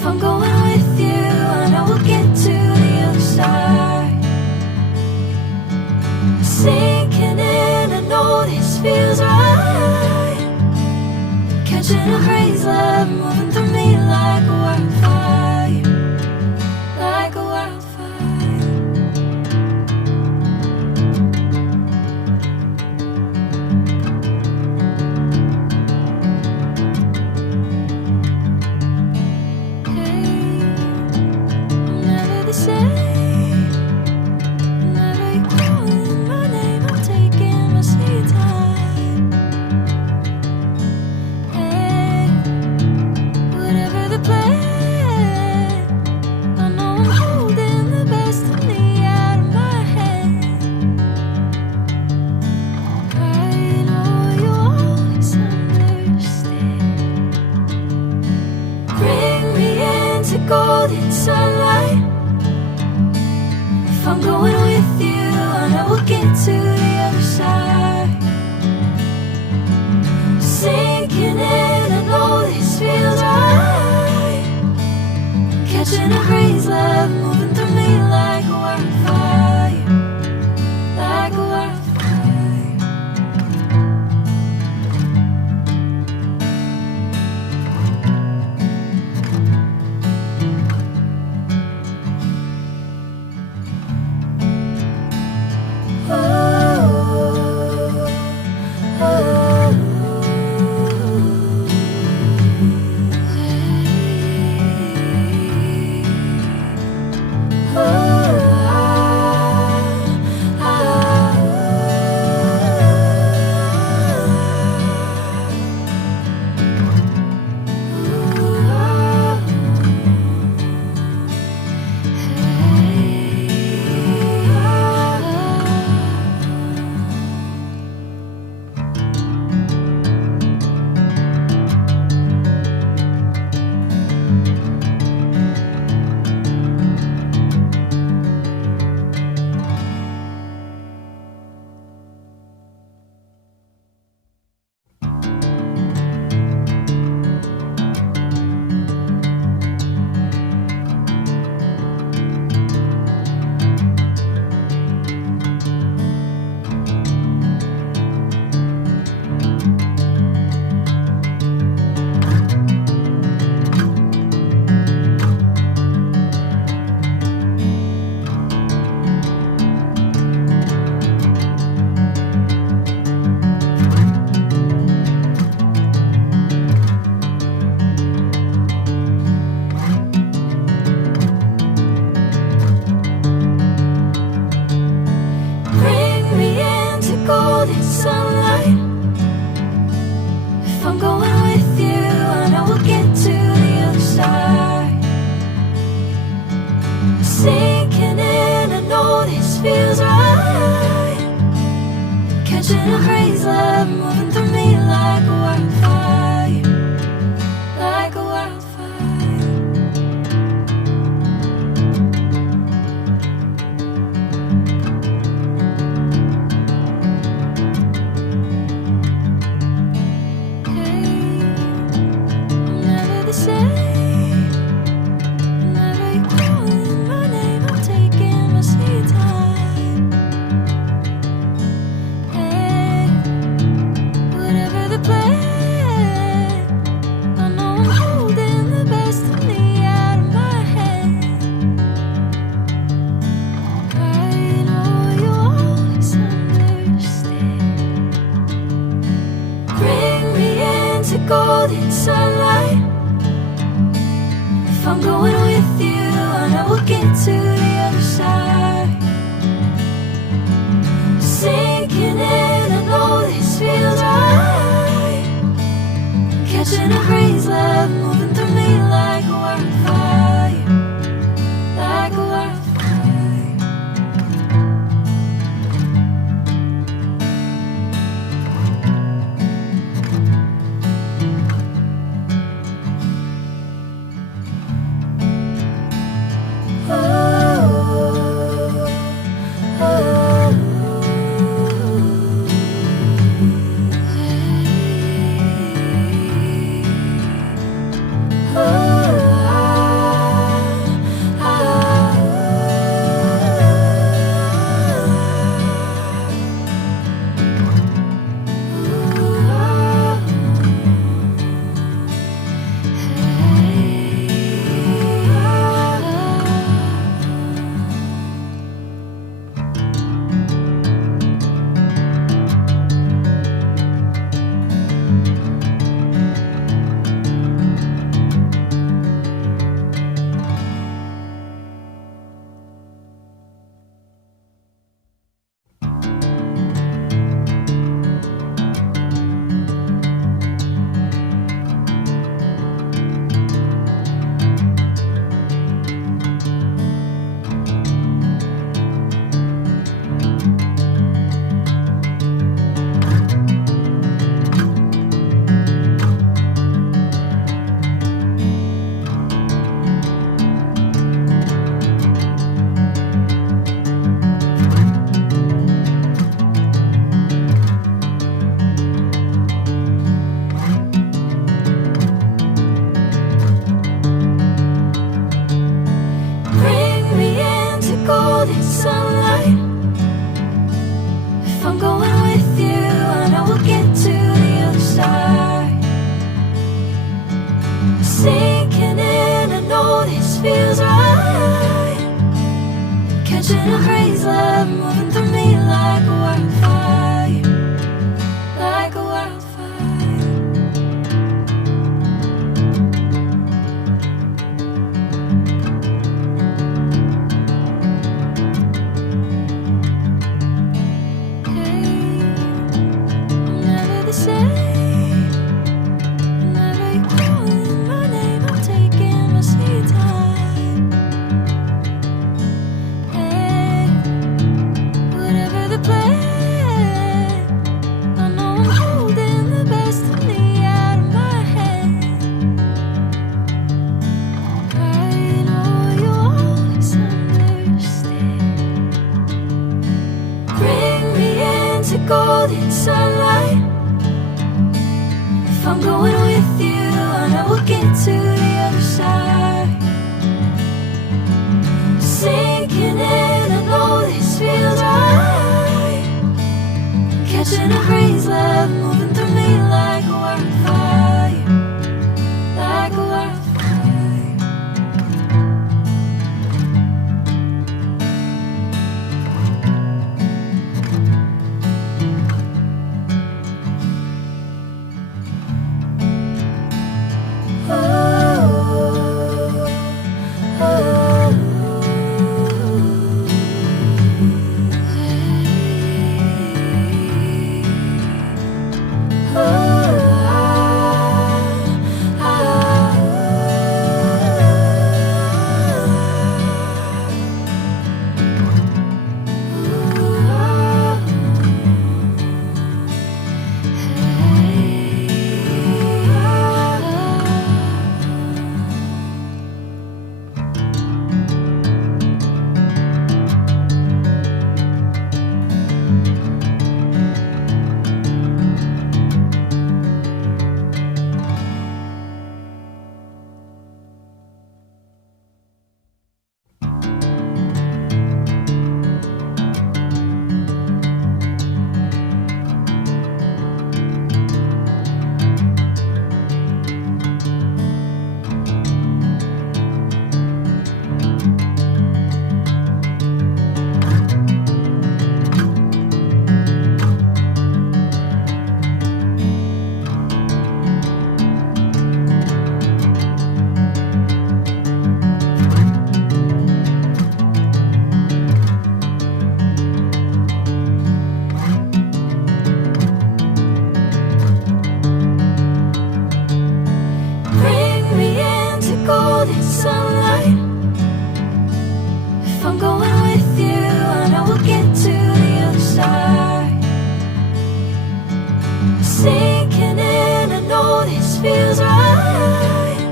If I'm going with you, I know we'll get to the other side. Sinking in, I know this feels right. Catching a crazy love, moving through me like a wildfire, like a wildfire. Hey, I'm never the same. Whenever you're calling my name, I'm taking my sweet time. Hey, whatever the plan, I know I'm holding the best of me out of my hand. I know you always understand. Bring me into golden sunlight. If I'm going with you, I know we'll get to the other side. Sinking in, I know this feels right. Catching a crazy love, moving through me like a wildfire, like a wildfire. Bring me into golden sunlight. If I'm going with you, I know we'll get to the other side. Sinking in, I know this feels right. Catching a crazy love, moving through me like a wildfire, like a wildfire. Hey, I'm never the same. Whenever you're calling my name, I'm taking my sweet time. Hey, whatever the plan, I know I'm holding the best of me out of my hand. I know you always understand. Bring me into golden sunlight. If I'm going with you, I know we'll get to the other side. Sinking in, I know this feels right. Catching a crazy love, moving through me like a wildfire, like a wildfire. sunlight. If I'm going with you, I know we'll get to the other side. Sinking in, I know this feels right. Catching a crazy love moving through me like a wildfire, like a wildfire. Hey, I'm never the same. Whenever you're calling my name, I'm taking my sweet time. Hey, whatever the plan, I know I'm holding the best of me out of my hand. I know you'll always understand. Bring me into golden sunlight. If I'm going with you, I know we'll get to the other side. Sinking in, I know this feels right. Catching a crazy love moving through me like a wildfire, like a wildfire. Bring me into golden sunlight. If I'm going with you, I know we'll get to the other side. Sinking in, I know this feels right.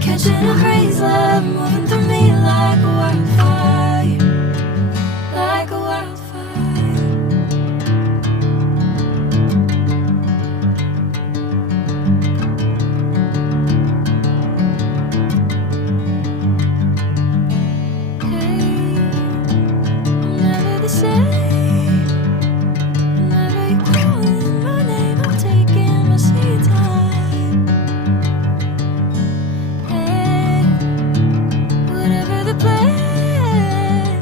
Catching a crazy love moving through me like a wildfire, like a wildfire. Hey, I'm never the same. Whenever you're calling my name, I'm taking my sweet time. Hey, whatever the plan,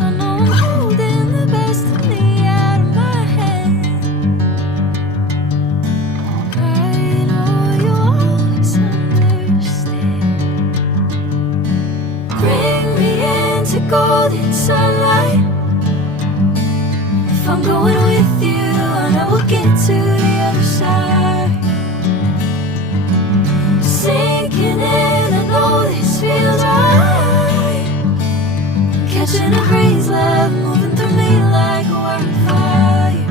I know I'm holding the best of me out of my hand. I know you'll always understand. Bring me into golden sunlight. If I'm going with you, I know we'll get to the other side. Sinking in, I know this feels right. Catching a crazy love moving through me like a wildfire,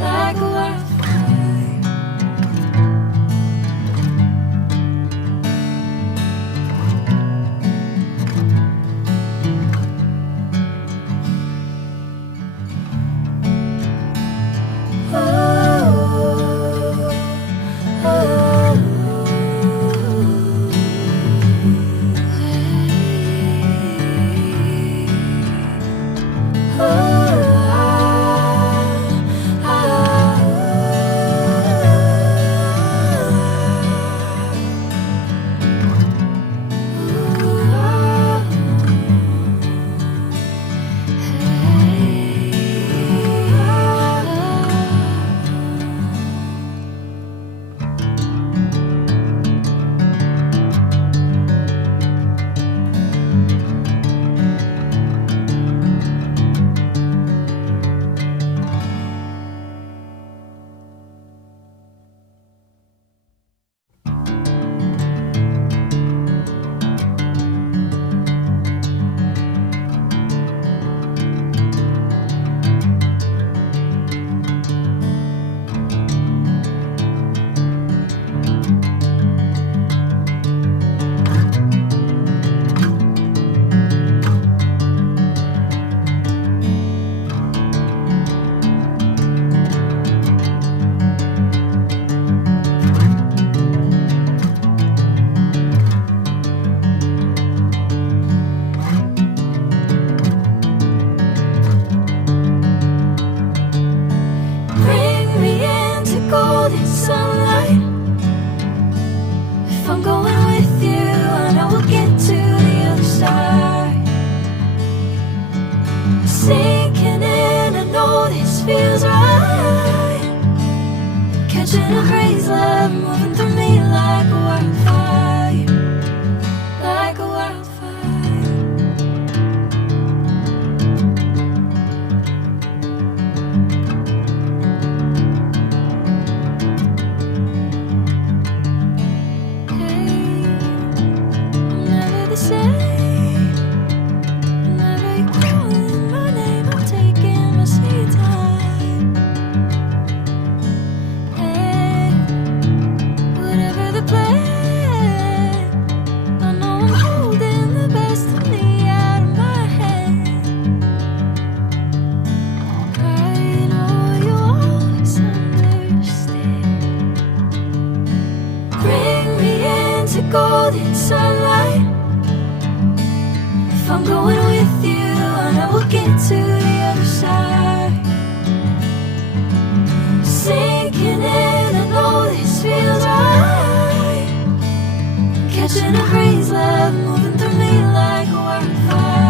like a wildfire. going with you, I know we'll get to the other side. Sinking in, I know this feels right. Catching a crazy love moving through me like a wildfire, like a wildfire. Hey, I'm never the same. Whenever you're calling my name, I'm taking my sweet time. Hey, whatever the plan, I know I'm holding the best of me out of my hand. I know you'll always understand. Bring me into golden sunlight. If I'm going with you, I know we'll get to the other side. Sinking in, I know this feels right. Catching a crazy love moving through me like a wildfire.